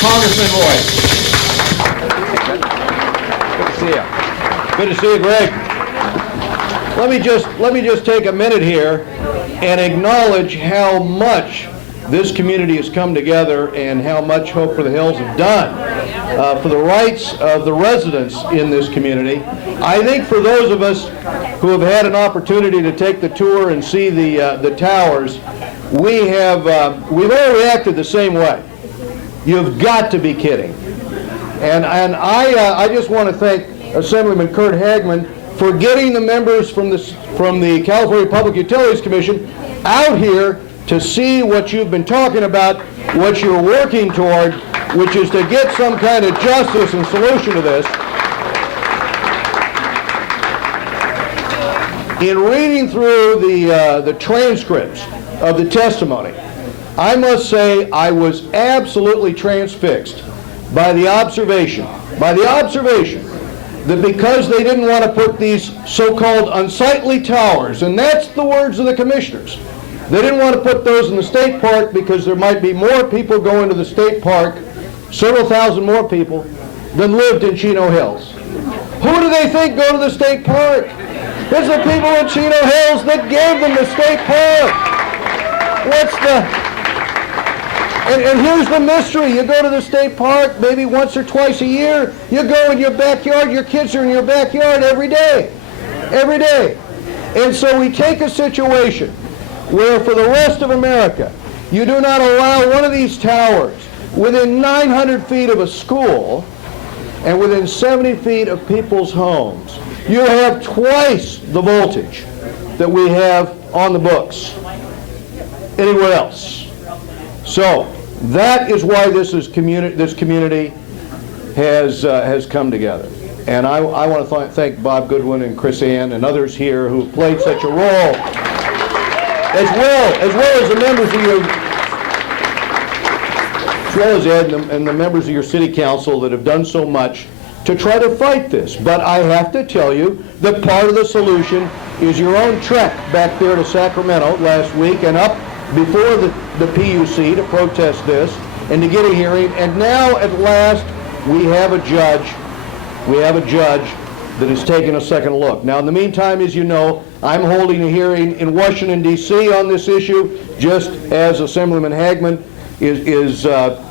Congressman Royce. Good to see you. Good to see you, Greg. Let me just take a minute here and acknowledge how much this community has come together and how much Hope for the Hills have done for the rights of the residents in this community. I think for those of us who have had an opportunity to take the tour and see the towers, we've all reacted the same way. You've got to be kidding. And I just want to thank Assemblyman Kurt Hagman for getting the members from the California Public Utilities Commission out here to see what you've been talking about, what you're working toward, which is to get some kind of justice and solution to this. In reading through the transcripts of the testimony, I must say I was absolutely transfixed by the observation that because they didn't want to put these so-called unsightly towers, and that's the words of the commissioners, they didn't want to put those in the state park because there might be more people going to the state park, several thousand more people, than lived in Chino Hills. Who do they think go to the state park? It's the people in Chino Hills that gave them the state park. And here's the mystery. You go to the state park maybe once or twice a year. You go in your backyard. Your kids are in your backyard every day. Every day. And so we take a situation where for the rest of America, you do not allow one of these towers within 900 feet of a school and within 70 feet of people's homes. You have twice the voltage that we have on the books anywhere else. So that is why this community has come together. And I want to thank Bob Goodwin and Chris Ann and others here who have played such a role, as well as the members of your, as well as Ed and the members of your city council that have done so much to try to fight this. But I have to tell you that part of the solution is your own trek back there to Sacramento last week and up before the PUC to protest this and to get a hearing. And now at last we have a judge that has taken a second look. Now in the meantime, as you know, I'm holding a hearing in Washington, D.C. on this issue, just as Assemblyman Hagman is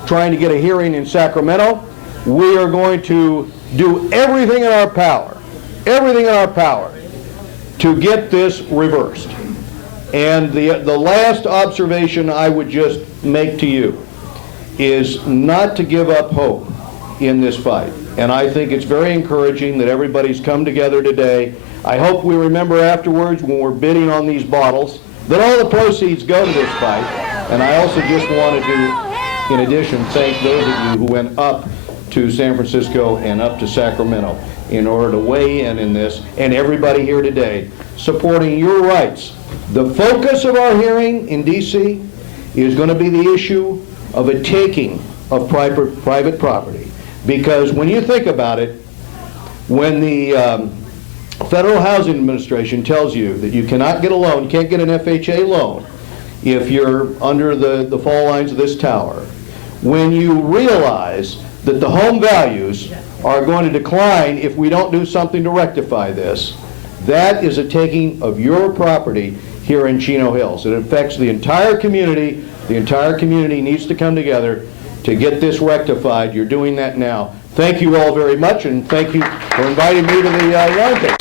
trying to get a hearing in Sacramento. We are going to do everything in our power to get this reversed. And the last observation I would just make to you is not to give up hope in this fight. And I think it's very encouraging that everybody's come together today. I hope we remember afterwards when we're bidding on these bottles that all the proceeds go to this fight. And I also just wanted to, in addition, thank those of you who went up to San Francisco and up to Sacramento in order to weigh in this, and everybody here today supporting your rights. The focus of our hearing in D.C. is going to be the issue of a taking of private property. Because when you think about it, when the Federal Housing Administration tells you that you cannot get a loan, you can't get an FHA loan if you're under the fall lines of this tower, when you realize that the home values are going to decline if we don't do something to rectify this, that is a taking of your property here in Chino Hills. It affects the entire community. The entire community needs to come together to get this rectified. You're doing that now. Thank you all very much, and thank you for inviting me to the roundtable.